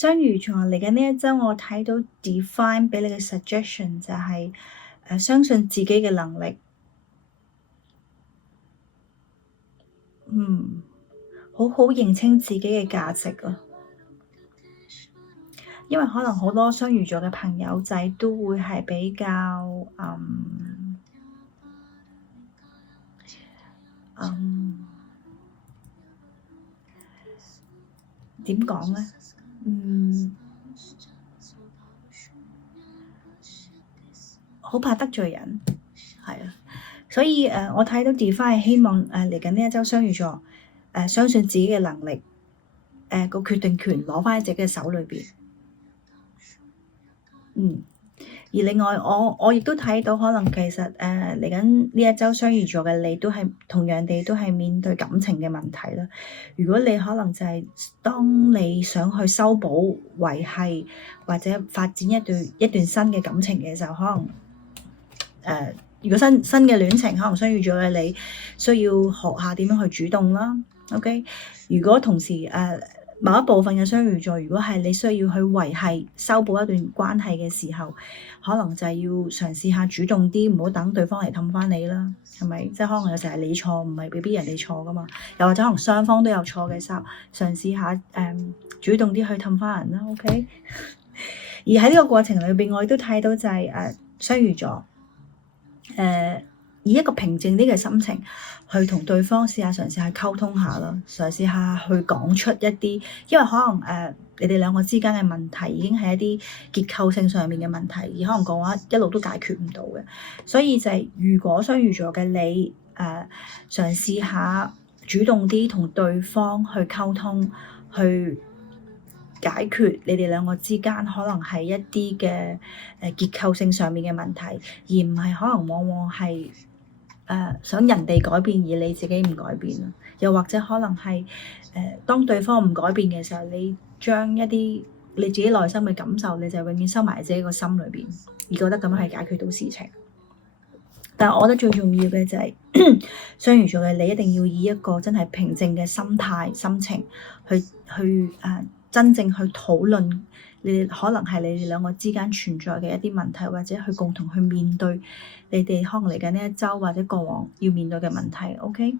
雙魚座嚟緊呢一周，我睇到 Divine 俾你嘅 suggestion 就係相信自己嘅能力，好好認清自己嘅價值啊！因為可能好多雙魚座嘅朋友仔都會係比較點講咧？好怕得罪人，係啊，所以我睇到 Divine 係希望嚟緊呢一周雙魚座相信自己嘅能力，個決定權攞返喺自己嘅手裏邊。而另外我亦都睇到，可能其實嚟緊呢一周雙魚座嘅你都係同樣地都係面對感情嘅問題啦。如果你可能就係當你想去修補、維繫或者發展一段新嘅感情嘅時候，可能如果新嘅戀情，可能雙魚座嘅你需要學下點樣去主動啦。OK，如果同時某一部分嘅雙魚座，如果係你需要去維繫、修補一段關係嘅時候，可能就係要嘗試下主動啲，唔好等對方嚟氹返你啦，係咪？即係可能有時係你錯，唔係未必人哋錯㗎嘛。又或者可能雙方都有錯嘅時候，嘗試下主動啲去氹返人啦。OK。而喺呢個過程裏邊，我亦都睇到就係雙魚座以一個平靜啲嘅心情去同對方嘗試下溝通下啦，嘗試下去講出一啲，因為可能你哋兩個之間嘅問題已經係一啲結構性上面嘅問題，而可能講話一路都解決唔到嘅，所以就係如果雙魚座嘅你嘗試下主動啲同對方去溝通，去解決你哋兩個之間可能係一啲嘅結構性上面嘅問題，而唔係可能往往係想人哋改變而你自己唔改變，又或者可能係當對方唔改變嘅時候，你將一啲你自己內心嘅感受，你就永遠收埋喺自己個心裏邊，而覺得咁樣係解決到事情。但係我覺得最重要嘅就係雙魚座嘅你一定要以一個真係平靜嘅心態、心情去真正去討論你哋可能係你哋兩個之間存在嘅一啲問題，或者去共同去面對你哋可能嚟緊呢一周或者過往要面對嘅問題。OK，